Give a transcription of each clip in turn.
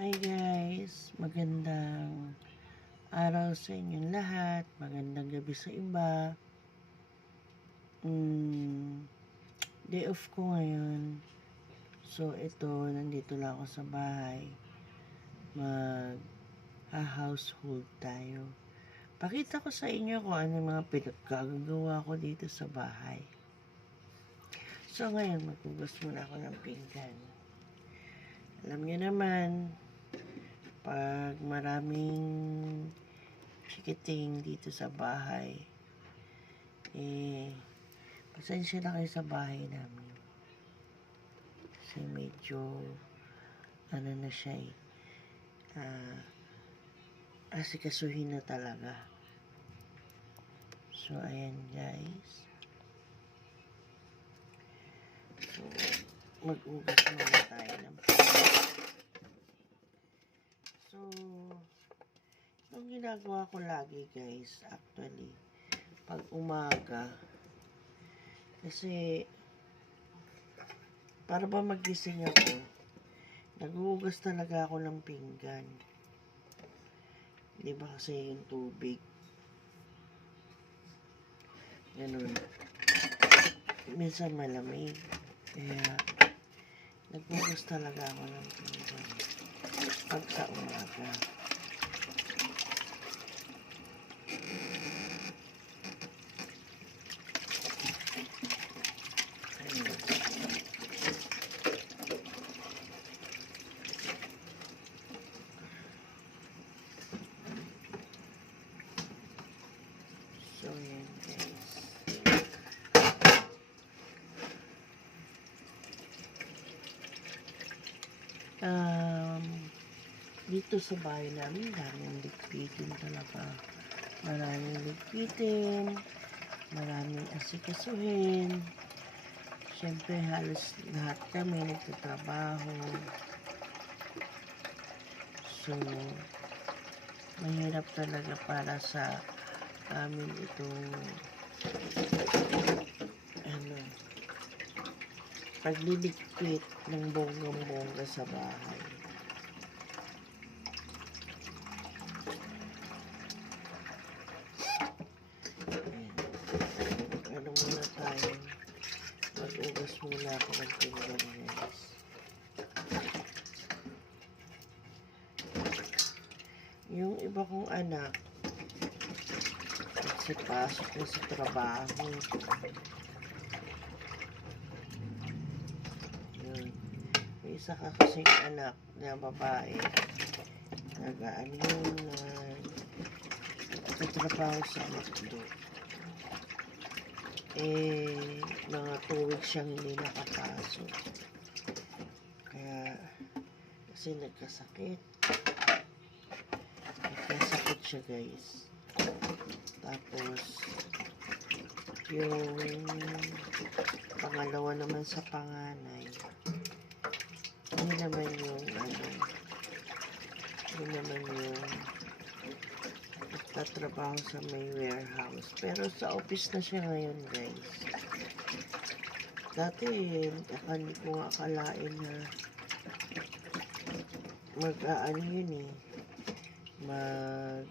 Hi guys, magandang araw sa inyong lahat, magandang gabi sa iba. Mm, day off ko ngayon. So ito, nandito lang ako sa bahay. Mag household tayo. Pakita ko sa inyo kung ano yung mga pinagkagagawa ko dito sa bahay. So ngayon, maghugas muna ako ng pinggan. Alam niyo naman, pag maraming chikiting dito sa bahay, eh, pasensya na kayo sa bahay namin. Kasi medyo, ano na siya eh, ah, asikasuhin na talaga. So, ayan guys. So, mag-ugas muna tayo ng So, yung ginagawa ko lagi guys, actually, pag umaga, kasi, para ba magising ako, nag-uugas talaga ako ng pinggan. Di ba kasi yung tubig, ganun, minsan malamig, kaya, nagbugas talaga ako ng pinggan pag sa umaga. Ayun. So, yan guys. Um, dito sa bahay namin, daming likpitin talaga. Maraming likpitin, maraming asikasuhin. Siyempre, halos lahat kami nagtatrabaho. So, mahirap talaga para sa amin itong ano, pagliligpit ng bonggang-bongga sa bahay. Ayan. Ano muna tayo? Mag-ugas muna ako ng pinggan, guys. Yung iba kong anak, na sa trabaho. Yun. May isa ka kasing anak na babae. Nag-ano yun, nagtatrabaho sa McDo. Eh, mga weeks siyang hindi nakapasok. Kaya, kasi nagkasakit. Nagkasakit siya, guys. Tapos, yung pangalawa naman sa panganay, yun naman yung, ano, yun naman yung nagtatrabaho sa may warehouse. Pero sa office na siya ngayon, guys. Dati, akali ko nga akalain na mag-aano yun eh. Mag...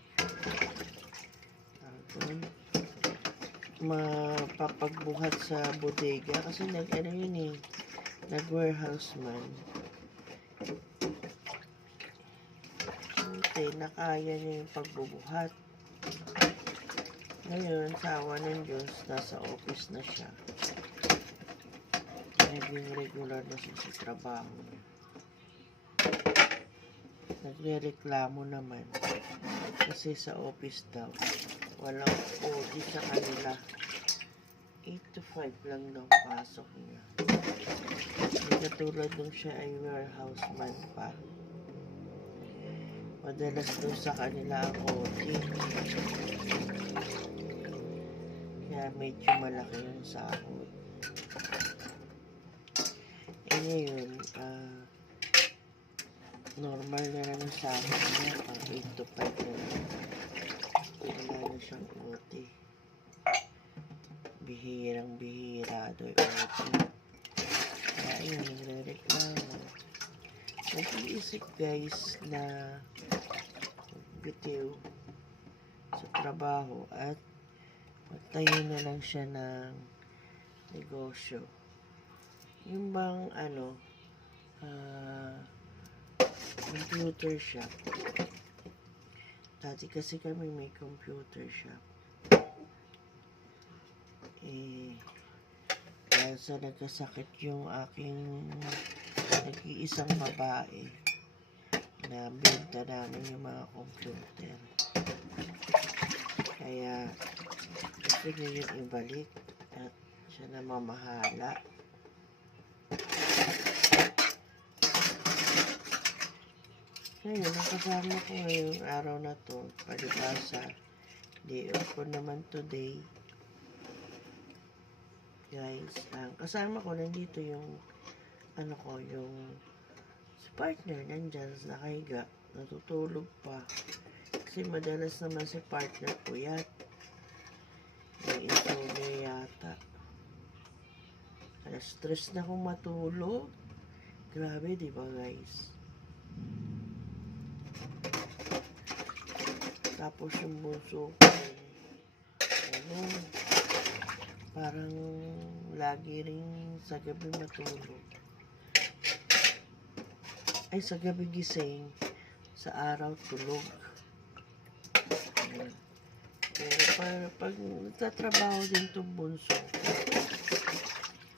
mapapagbuhat sa bodega kasi nag ano yun eh nag warehouse man Buti, nakaya niya yung pagbubuhat. Ngayon, sa awa ng Diyos, nasa office na siya. Naging regular na siya sa trabaho. Nagre-reklamo naman. Kasi sa office daw, walang OD sa kanila. 8 to 5 lang daw pasok niya. Hindi katulad nung siya ay warehouse man pa. Madalas daw sa kanila ang OT. Kaya medyo malaki yung sahod. Eh ngayon, ah, normal na lang ang sahod niya. Pang 8 to 5 na lang. Na siyang OT. Bihirang bihira yung OT. Kaya yun, nagre-reklamo. nag-iisip guys na bitiw sa trabaho at magtayo na lang siya ng negosyo. Yung bang ano, ah, computer shop. Dati kasi kami may computer shop. Eh, dahil sa nagkasakit yung aking nag-iisang babae na benta namin yung mga computer. Kaya gusto niya yung ibalik at siya na mamahala. Ngayon, ang kasama ko ngayong araw na to, palibasa, day off ko naman today. Guys, ang kasama ko nandito yung, ano ko, yung si partner nandyan nakahiga, natutulog pa. Kasi madalas naman si partner ko yan. May insomnia yata. Kaya stress na akong matulog. Grabe, di ba guys? Tapos yung bunso ano, parang lagi rin sa gabi matulog. Ay, sa gabi gising, sa araw tulog. Ayan. Pero para, pag nagtatrabaho din itong bunso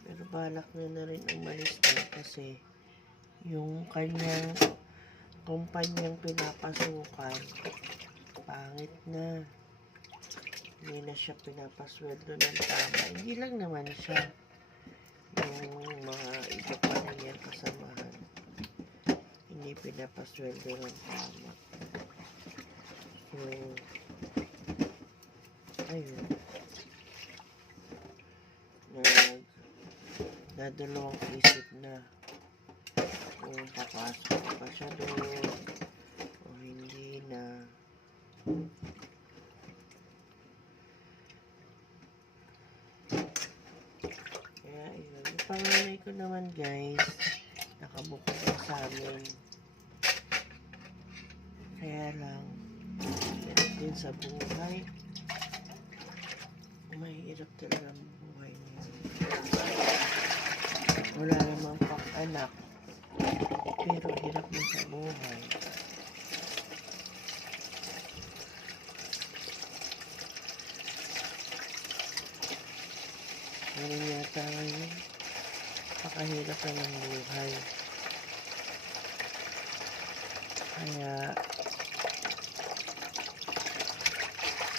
pero balak na na rin umalis na kasi yung kanyang kumpanyang pinapasukan, pangit na. Hindi na siya pinapasweldo ng tama. Hindi lang naman siya. Yung mga iba pa na niya kasamahan. Hindi pinapasweldo ng tama. So, ayun. Nag, dadalawang isip na kung papasok pa siya doon o hindi na. Kaya yun. Yung panganay ko naman guys, nakabukod na sa amin. Kaya lang, hirap din sa buhay. Mahirap talaga ang buhay niya. Wala namang pang-anak. Pero hirap na sa buhay. Yata ngayon. Pakahirap na ng buhay. Kaya,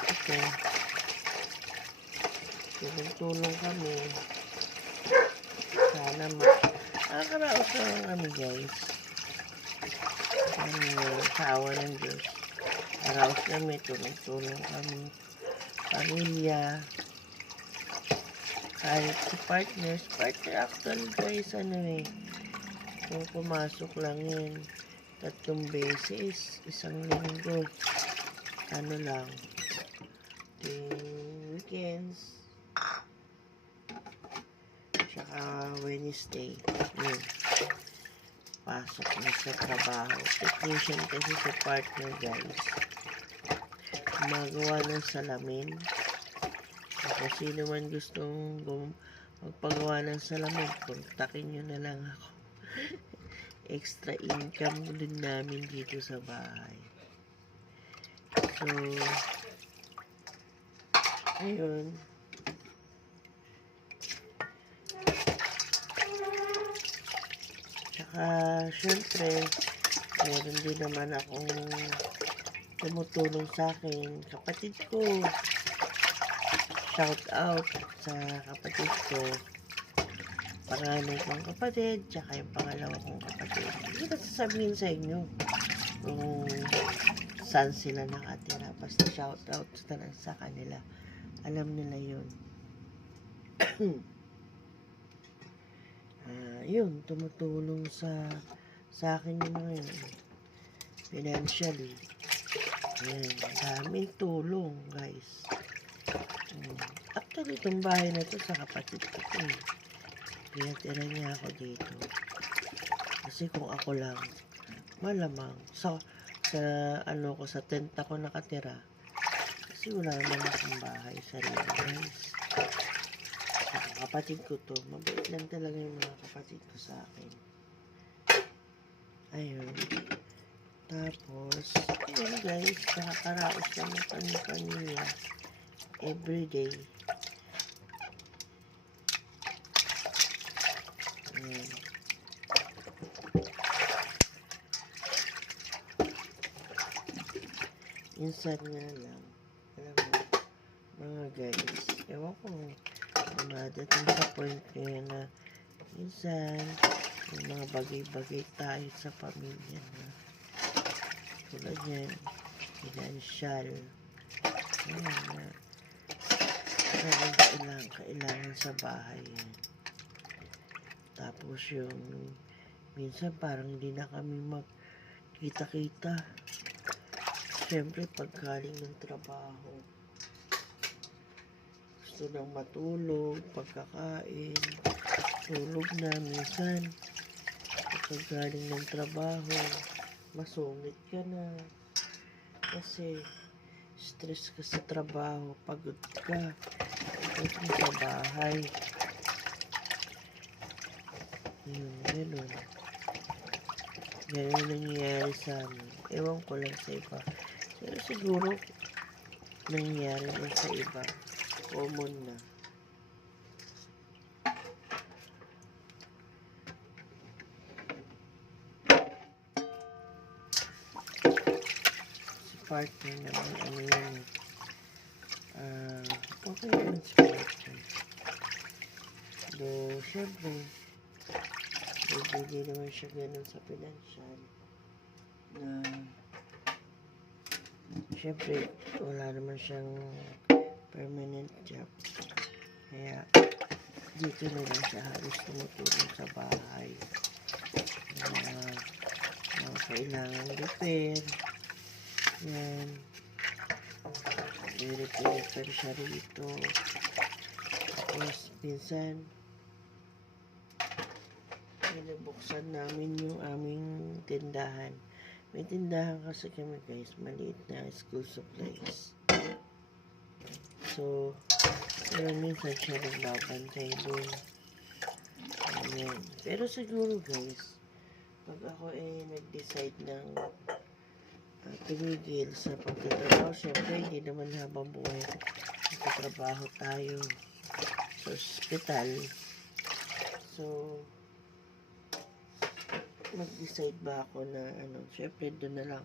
ito, tulong-tulong kami. Sana ma... Nakakaraos naman kami, guys. Kami, sa awa ng Diyos. Araos kami, tulong-tulong kami. Pamilya. Kahit si partner, si partner actually guys, ano eh, kung pumasok lang yun, tatlong beses, isang linggo, ano lang, yung weekends, tsaka Wednesday, yun, pasok na sa trabaho. Technician kasi si partner guys, gumagawa ng salamin, kung sino man gustong magpagawa ng salamin, kontakin nyo na lang ako. Extra income din namin dito sa bahay. So, ayun. Tsaka, syempre, meron din naman akong tumutulong sa akin, kapatid ko shout out sa kapatid ko. Panganay kong kapatid, tsaka yung pangalawa kong kapatid. Hindi ko sasabihin sa inyo kung saan sila nakatira. Basta shout out na lang sa kanila. Alam nila yun. Ah, yun, tumutulong sa sa akin yung mga. Financially. Ayan, daming tulong, guys. Mm. Actually, itong bahay na to sa kapatid ko to eh. Pinatira niya ako dito. Kasi kung ako lang, malamang sa sa ano ko sa tent ako nakatira. Kasi wala naman akong bahay sarili guys. Saka kapatid ko to, mabait lang talaga yung mga kapatid ko sa akin. Ayun. Tapos, ayun guys, nakakaraos lang ng kanyang pamilya. Everyday. Ayun. Minsan nga lang, alam mo, mga guys, ewan ko, dumadating sa point ngayon na minsan, may mga bagay-bagay tayo sa pamilya na tulad yan, financial, ayan na, talagang kailangan, kailangan sa bahay. Tapos yung, minsan parang hindi na kami magkita-kita. Siyempre, pagkaling ng trabaho, gusto nang matulog, pagkakain, tulog na minsan. Pagkaling ng trabaho, masungit ka na. Kasi, stress ka sa trabaho, pagod ka, mo sa bahay. Yun, ganun. Ganun ang nangyayari sa amin. Ewan ko lang sa iba. Pero siguro, nangyayari din sa iba. Common na. Si partner naman, ano yun eh. Ah, okay partner. Though, syempre, Bibigay naman siya ganun sa financial na syempre wala naman siyang permanent job. Kaya dito na lang siya halos tumutulong sa bahay. Na mga kailangan repair. Yan. I-repair siya rito. Tapos, minsan, binubuksan namin yung aming tindahan. May tindahan kasi kami guys, maliit na school supplies. So, pero minsan siya nagbabantay doon. Ayan. Pero siguro guys, pag ako eh nag-decide ng uh, tumigil sa pagtatrabaho, syempre hindi naman habang buhay nagtatrabaho tayo sa ospital. So, mag-decide ba ako na ano, syempre doon na lang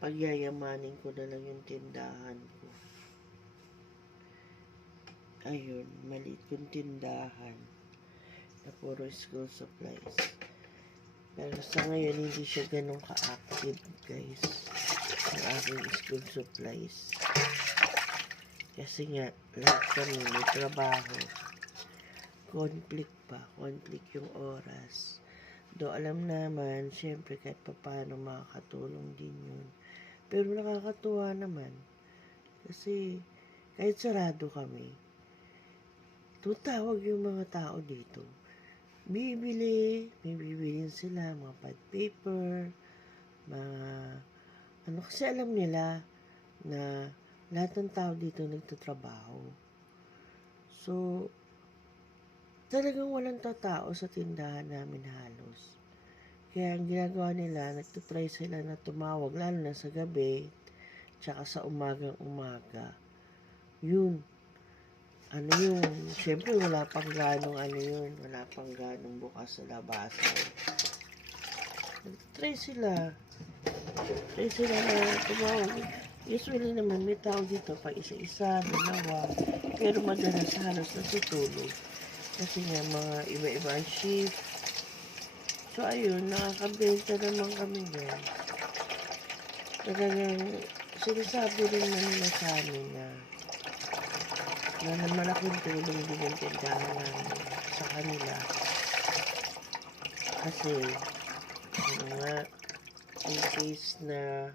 pagyayamanin ko na lang yung tindahan ko. Ayun, maliit kong tindahan na puro school supplies. Pero sa ngayon, hindi siya ganun ka-active, guys. Ang aking school supplies. Kasi nga, lahat kami may trabaho. Conflict pa. Conflict yung oras. Do alam naman, syempre kahit pa paano makakatulong din yun. Pero nakakatuwa naman. Kasi kahit sarado kami, tutawag yung mga tao dito. Bibili, may bibilin sila, mga pad paper, mga, ano kasi alam nila na lahat ng tao dito nagtatrabaho. So, talagang walang tatao sa tindahan namin halos. Kaya ang ginagawa nila, nagtutry sila na tumawag, lalo na sa gabi, tsaka sa umagang umaga. Yun. Ano yun? Siyempre, wala pang ganong ano yun. Wala pang ganong bukas sa labasan. Nagtutry sila. Try sila na tumawag. Usually naman, may tao dito pa isa-isa, dalawa. Pero madalas halos natutulog. Kasi nga mga iba-iba shift. So ayun, nakakabenta naman kami yan. Talagang sinasabi rin na nila sa amin na na malaking tulong din yung tindahan sa kanila. Kasi, ano nga, in case na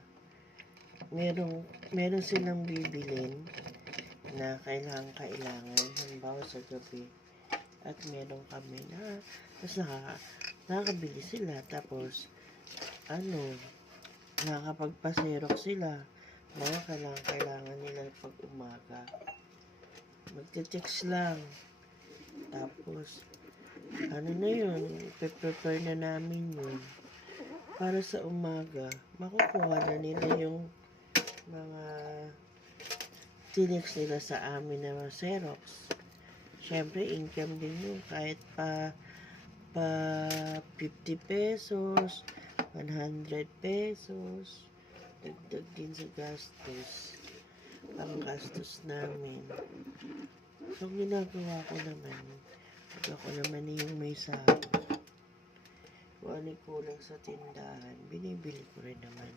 merong, meron silang bibilin na kailangan-kailangan, halimbawa sa gabi, at meron kami na mas nakaka nakakabili sila. Tapos, ano, nakakapagpaserok sila. Mga kailangan, kailangan nila pag umaga. Magte-text lang. Tapos, ano na yun, prepare na namin yun. Para sa umaga, makukuha na nila yung mga tinex nila sa amin na mga Xerox. Siyempre, income din yun. Kahit pa, pa 50 pesos, 100 pesos, dagdag din sa gastos. Ang gastos namin. So, ang ginagawa ko naman, ako naman yung may sahod, kung ano kulang sa tindahan, binibili ko rin naman.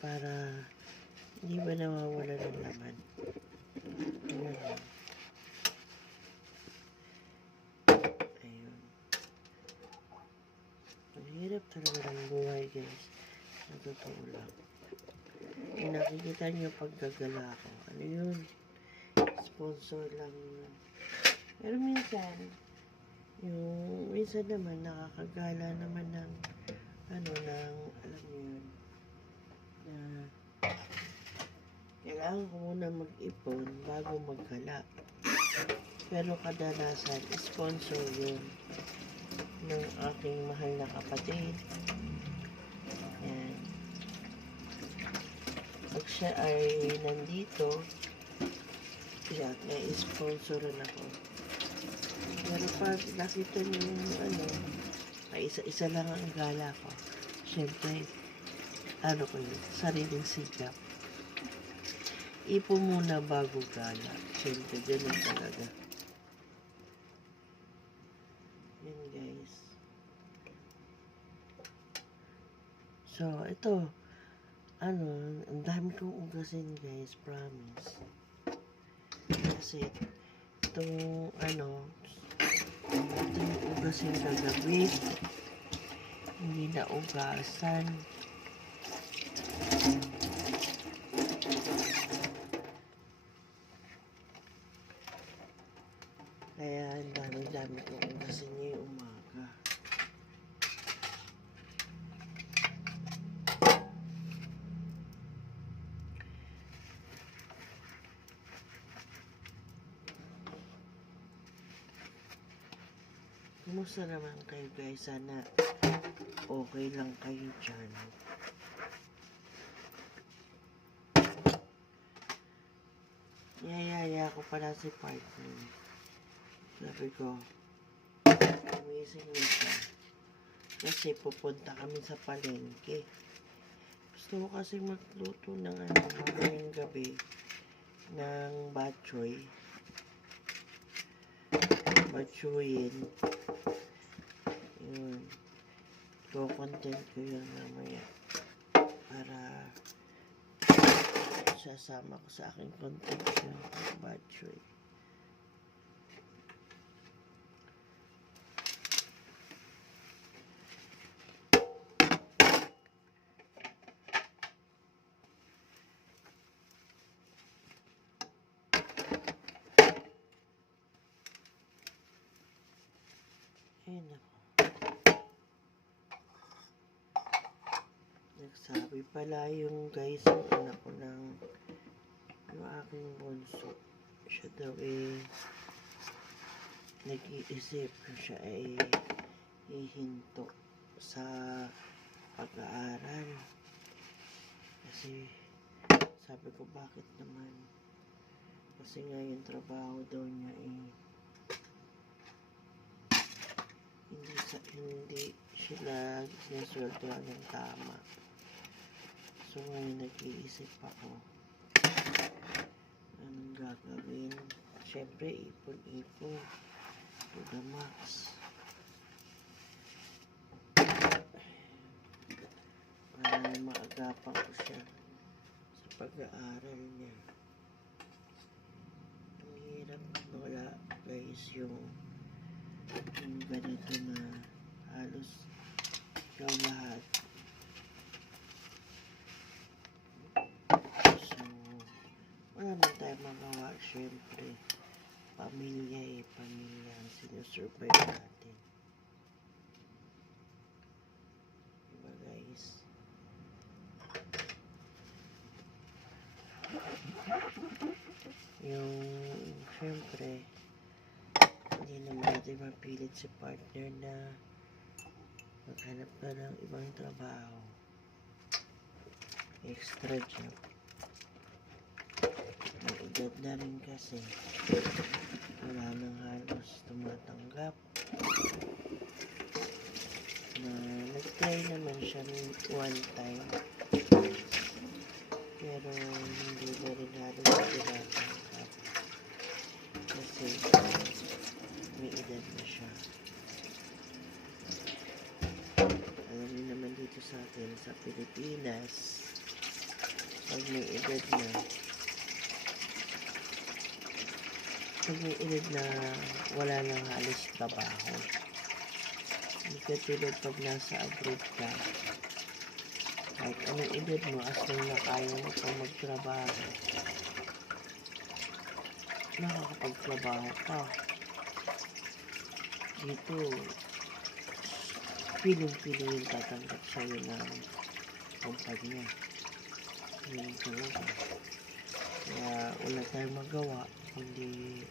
Para hindi ba nawawala ng laman. Lang. Ayun. Ang hirap talaga ng buhay, guys. Sa Kung nakikita niyo paggagala ko, ano yun? Sponsor lang yun. Pero minsan, yung minsan naman nakakagala naman ng ano ng alam mo yun na kailangan ko muna mag-ipon bago magkala. Pero kadalasan, sponsor yun ng aking mahal na kapatid. Yan. Pag siya ay nandito, yan, may sponsoran ako. Pero pag nakita niyo yung ano, ay isa-isa lang ang gala ko. Siyempre, ano ko yun, sariling sikap. Ipo muna bago gala. Siyempre, ganun talaga. Yun guys. So, ito, ano, ang dami kong ugasin guys, promise. Kasi, itong, ano, ito yung ugasin kagabi. Hindi na ugasan. Kaya ang dami-dami kong ugasin niya yung umaga. Kumusta naman kayo guys? Sana okay lang kayo dyan. Niyayaya ko pala si partner. Sabi ko, umising na siya. Kasi pupunta kami sa palengke. Gusto ko kasi magluto ng ano, mamayang gabi ng batchoy. Batchoyin. Yun. Ko-content ko yun mamaya. Para sasama ko sa aking content yun. Batchoy. Ayun ako. Nagsabi pala yung guys yung anak ko ng yung aking bunso. Siya daw eh nag-iisip siya ay hihinto sa pag-aaral. Kasi sabi ko bakit naman kasi nga yung trabaho daw niya eh hindi sa hindi sila sinusweldohan ng tama. So ngayon nag-iisip ako anong gagawin. Siyempre, ipon-ipon. To the max. Para maagapan ko siya sa pag-aaral niya. Ang hirap wala guys yung yung ganito na halos ikaw lahat. syempre, pamilya eh, pamilya ang sinusurvive natin. Diba guys? Yung, syempre, hindi naman natin mapilit sa partner na maghanap ka ng ibang trabaho. Extra job edad na rin kasi. Wala nang halos tumatanggap. Na nag-try naman siya one time. Pero hindi na rin halos tinatanggap kasi may edad na siya. Alam niyo naman dito sa atin sa Pilipinas pag may edad na edad na wala nang halos trabaho. Hindi ka tulad pag nasa abroad ka. Kahit anong edad mo as long na kaya mo pang magtrabaho. Nakakapagtrabaho ka. Dito piling-piling yung tatanggap sa'yo ng kumpanya yun talaga. Kaya wala tayong magawa kundi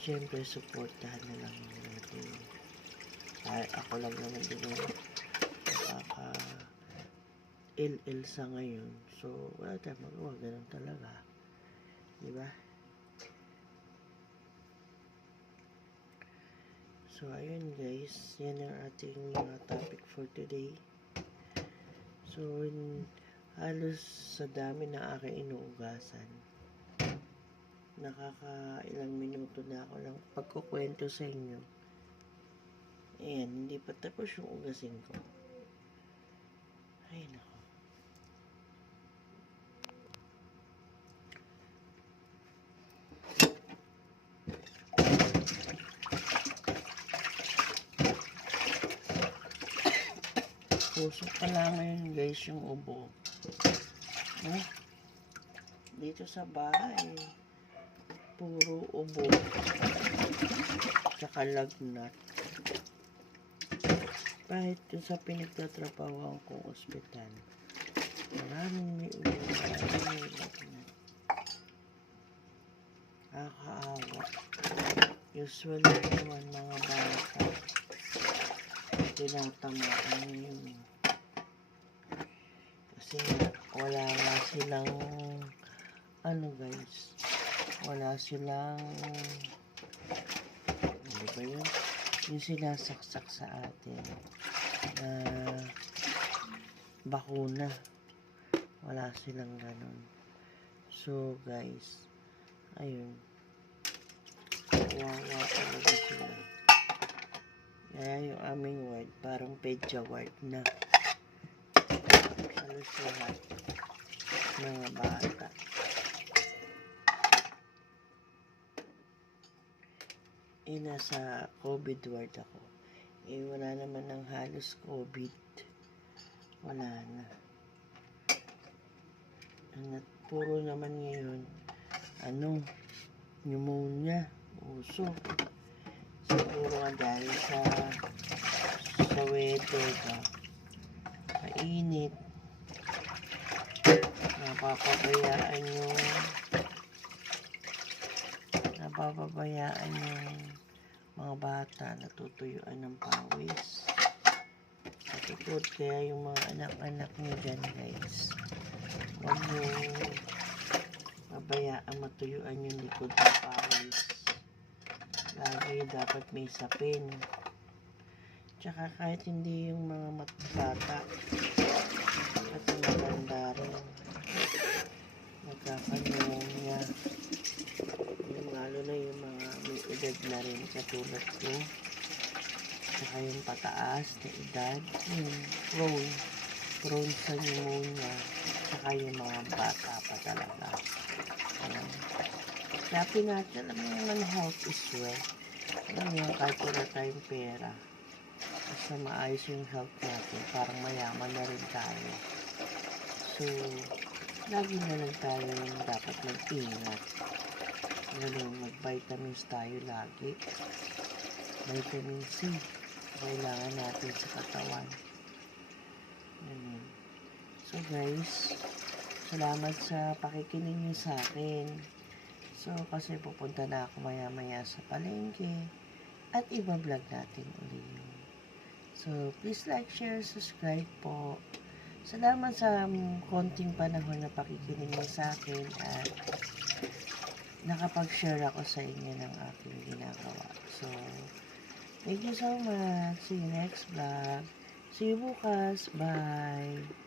syempre supportahan na lang natin ay ako lang naman din ang nakaka LL sa ngayon so wala tayong magawa ganun talaga di ba So, ayun guys. Yan ang ating mga topic for today. So, halos sa dami na aking inuugasan. Nakaka ilang minuto na ako lang pagkukwento sa inyo. Ayan, hindi pa tapos yung ugasin ko. Ay, nako. Puso pa lang ngayon guys yung ubo. Eh, dito sa bahay, puro ubo. Tsaka lagnat. Kahit dun sa pinagtatrapawan kong ospital, maraming may ubo, maraming may lagnat. Nakakaawa. Usually naman mga bata, tinatamaan yun. Kasi wala nga silang, ano guys, wala silang, ano ba yun? Yung sinasaksak sa atin na bakuna. Wala silang ganun. So guys, ayun. Wawa talaga sila. Kaya yung aming ward, parang pedya ward na. Halos lahat. Mga bata. Eh, nasa COVID ward ako. Eh, wala naman ng halos COVID. Wala na. Ang puro naman ngayon, ano, pneumonia, uso. Siguro nga dahil sa sa weather ka. Mainit. Napapabayaan yung napapabayaan yung mga bata natutuyuan ng pawis. Natutod kaya yung mga anak-anak nyo dyan guys. Huwag nyo mabayaan matuyuan yung likod ng pawis. Lagi dapat may sapin. Tsaka kahit hindi yung mga matbata at yung maganda rin nagkakanyunya yung lalo na yung mga may edad na rin katulad ko. Tsaka yung pataas na edad. Yung prone. Prone sa pneumonia. Tsaka yung mga bata pa talaga. Um, kaya pinatya alam mo naman health is wealth. Alam mo kahit wala tayong pera basta maayos yung health natin parang mayaman na rin tayo. So lagi na lang tayo dapat mag-ingat Ganun, mag-vitamins tayo lagi. Vitamin C. Kailangan natin sa katawan. Ganun. So guys, salamat sa pakikinig niyo sa akin. So, kasi pupunta na ako maya-maya sa palengke at iba-vlog natin uli yun. So, please like, share, subscribe po. Salamat sa um, konting panahon na pakikinig mo sa akin at nakapag-share ako sa inyo ng aking ginagawa. So, thank you so much. See you next vlog. See you bukas. Bye.